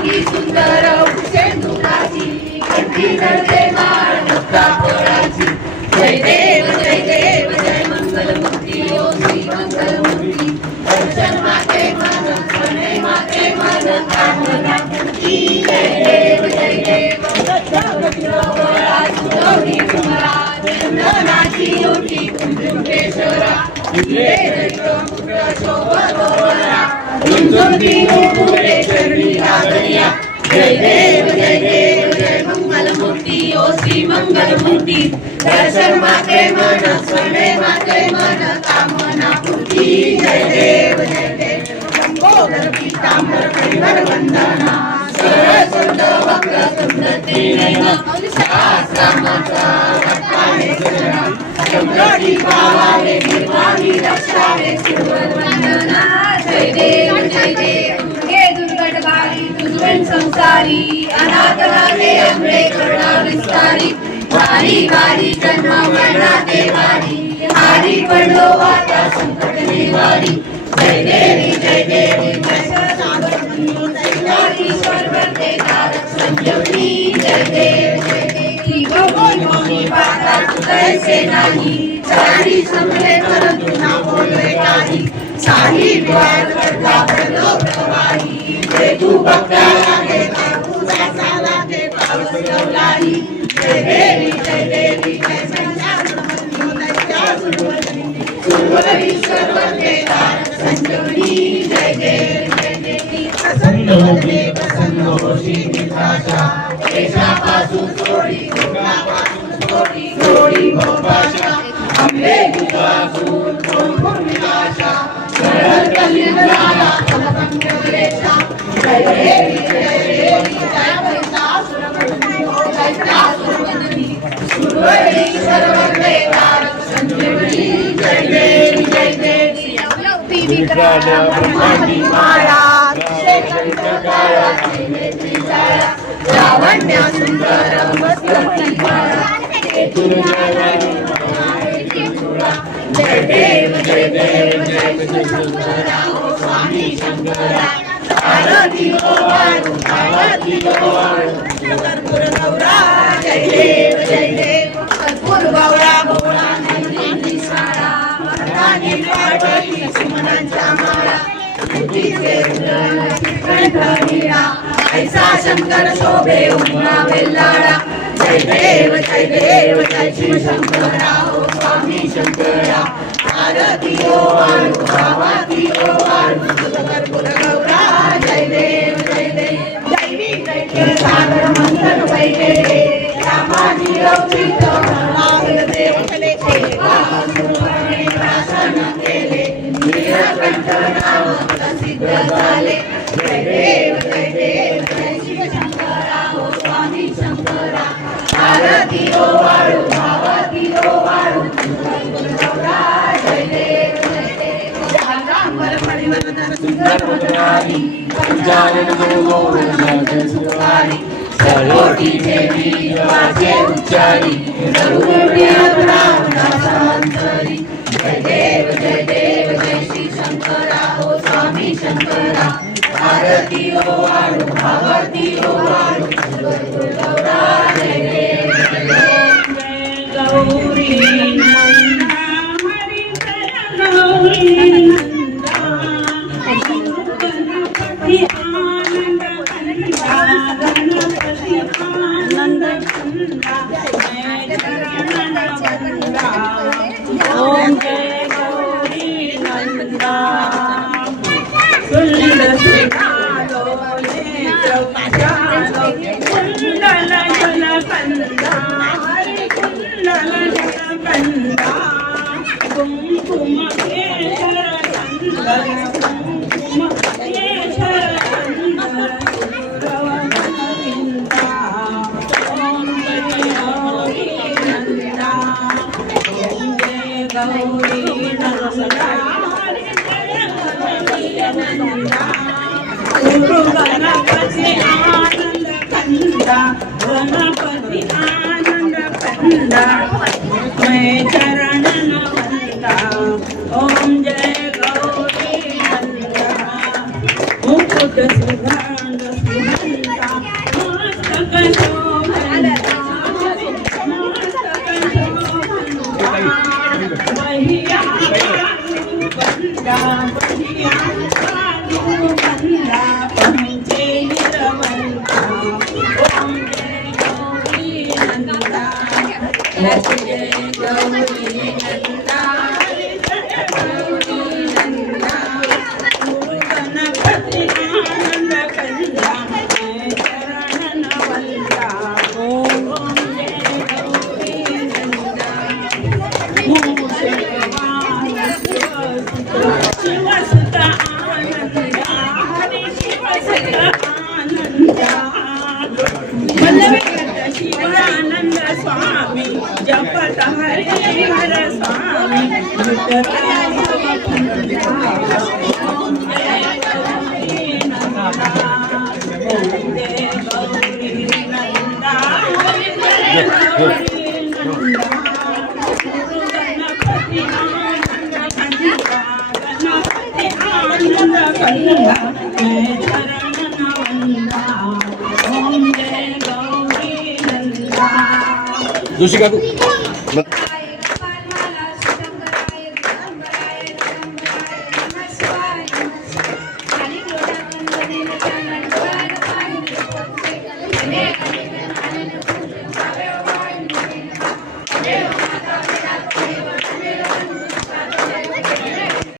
अंगी सुंदर शेंदुराची कंठी धरते माळ मुक्ता फळाची जय देव जय मंगलमूर्ती ओ श्री मंगलमूर्ती दर्शन माते मन स्वने माते मन कामना पूर्ती जय देव गौरी कुमारा चंदनाची ओटी कुंजुकेश्वरा इकडे दैत्य पुत्र शोभतोरा कुंजुकी मुकुटे चरणी लागल्या जय देव जय मंगलमूर्ती ओ श्री मंगलमूर्ती दर्शन माते मन स्वने माते मन कामना पूर्ती जय देव लंबोदर पीतांबर परिवर वंदना सरस्वत वक्र तुंड त्रिनयन शास्त्रामाचा वक्ताने चरणा शंकरी पावावे निर्वाणी रक्षावे सिरवर वंदना जय देव हे दुर्गटवारी तुझवेन संसारी अनाथ राजे आंबळे करुणा विस्तारी वारी वारी जन्म मरणा देवारी हारी पडलो आता संकट निवारी जय देवी ईश्वर वंदे तारक संजीवनी जय देवी भगवानी पाता कैसे नाही चारी समले परंतु ना बोलवे काही साही द्वार करता पडलो प्रवाही जे तू भक्ताला घेता तुझा साला ते पावस गवलाई जय देवी जय ईश्वर वंदे तारक संजीवनी जय देवी प्रसन्न होशी निराशा देशापासून सोडी भोपाशा आंबे गुपासून कोण निराशा सरळ कलियुगाला कलकंठलेशा जय देवी जय वैतासुरवंदनी ईश्वर वंदे तारक संजीवनी जय देवी ब्रह्मांडी महाराज लावण्या सुंदर मस्तकी जय देव जय शंकरा ओ स्वामी शंकरा आरती ओ वाळू आरती ओ वाळू कर्पूर गौरा जय देव कर्पूर गौरा भोळा नंदी सारा मर्दानी पार्वती सुमनांच्या माळा कंठनीळा ऐसा शंकर शोभे उमा वेल्लाळा जय देव जय शिव शंकरा ओ स्वामी शंकरा आरती ओ वाळू आरती ओ वाळू कर्पूर गौरा जय देव दैवी सागर मंथन वैगे रामाजी रवचित नागल देव कलेचे शासन केले नीलकंठ नाव प्रसिद्ध झाले जय देव जय शिव शंकरा ओ स्वामी शंकरा आरती ओ वाळू आरती ओ वाळू गौरा जय देव शांतांबर परिवर्तन सुंदर वदनारी पंचानन गौरवारी सर्वोटी देवी वाचे उच्चारी सर्वोटी अग्रांतरी जय देव जय श्री शंकरा ओ स्वामी शंकरा आरती ओ वाळू आरती ओ वाळू गौरा जय देव गौरी हरी गौरी आनंद ओम जय गौरी नंदा सुंदर सुनालो नेत्र पाशालो कुंडल जलकंदा हरि कुंडल जलकंदा कुमकुम केशर चंदन कुमकुम केशर चंदन गौरी नंदा गणपति आनंद कंदा गणपति आनंद कंदा मैं चरणन वंदा ओम जय गौरी नंदा मुकुट सुगंध नंदा बलिया नंदा पंचे निरवंता ओम जय गौरी नंदा जय गौरी नंदा गौरी नंदा गणपती आनंद कंदा चरण वंदा ओम जय गौरी नंदा शिवसुत आनंदा हरे शिवसुत आनंदा शिवानंद स्वामी जपत हरे हर स्वामी ओम जय गौरी नंदा ओम जय गौरी नंदा हरे जय गौरी नंदा गणपति आनंद कंदा गणपति आनंद कंदा मैं चरण वंदा ओम जय गौरी नंदा जोशी काकू